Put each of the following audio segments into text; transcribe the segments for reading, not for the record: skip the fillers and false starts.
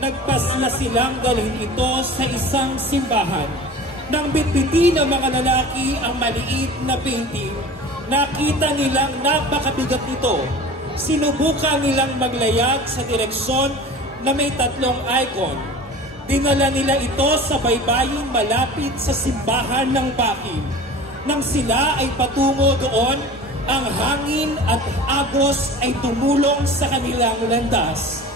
Nagpasya silang dalhin ito sa isang simbahan. Nang bitbitin ng mga lalaki ang maliit na painting, nakita nilang napakabigat nito. Sinubukan nilang maglayag sa direksyon na may tatlong icon. Dinala nila ito sa baybayin malapit sa simbahan ng Bakin. Nang sila ay patungo doon, ang hangin at agos ay tumulong sa kanilang landas.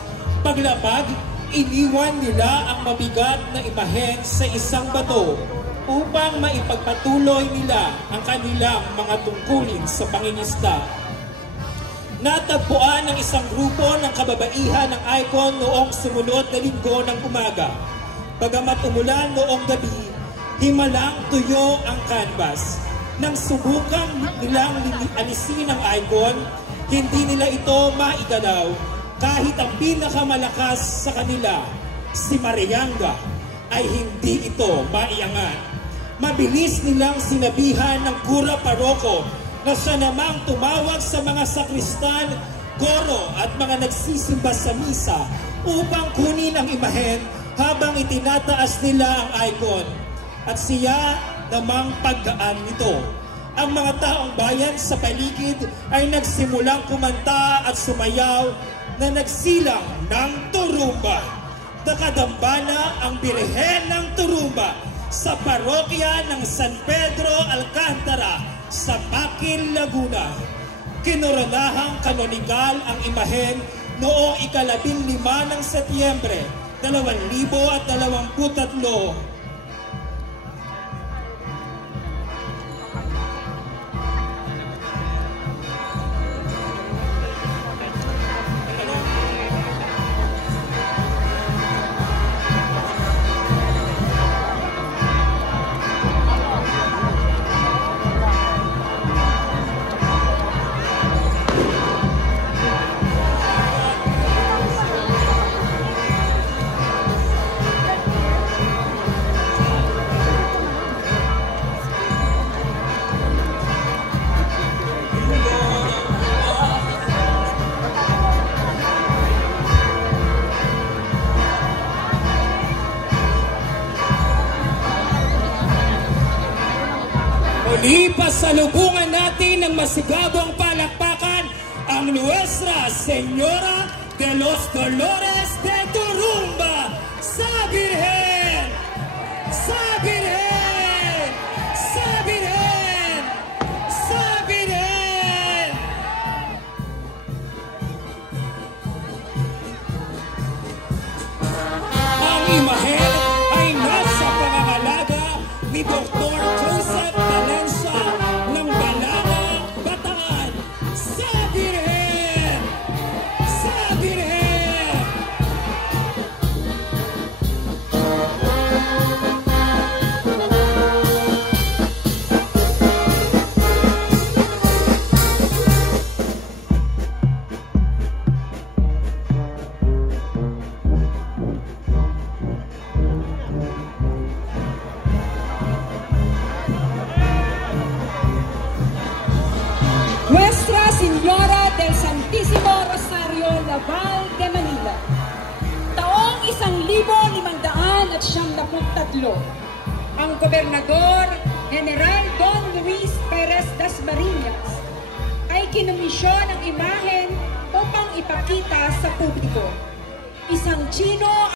Paglapag, iniwan nila ang mabigat na imahen sa isang bato upang maipagpatuloy nila ang kanilang mga tungkulin sa pangingisda. Natagpuan ng isang grupo ng kababaihan ng icon noong sumunod na linggo ng umaga. Bagamat umulan noong gabi, himalang tuyo ang canvas. Nang subukan nilang alisin ang icon, hindi nila ito maigalaw kahit ang pinakamalakas sa kanila, si Marianga, ay hindi ito maiangat. Mabilis nilang sinabihan ng kura paroko na siya namang tumawag sa mga sakristan, koro at mga nagsisimba sa misa upang kunin ang imahen habang itinataas nila ang icon. At siya namang paggaan nito. Ang mga taong bayan sa paligid ay nagsimulang kumanta at sumayaw na nagsilang ng turumba. Nakadambana ang Birhen ng Turumba sa parokya ng San Pedro Alcantara sa Bakin, Laguna. Kinoronahang kanonikal ang imahen noong ika-15 ng Setyembre 2023. Ipasalubungan natin ng masigabong palakpakan ang Nuestra Señora de los Dolores de Turumba sa Birhen! Sa Birhen! Sa Birhen! Sa Birhen! Ang imahen ay nasa pangangalaga ni Dr. Joseph Valencia ng Balanga, Bataan. Sa Birhen! Sa Birhen! Nuestra Señora del Santísimo Rosario, Laval de Manila. Taong 1573, ang Gobernador General Don Luis Perez Dasmariñas ay kinomisyon ang imahen upang ipakita sa publiko. Isang Chino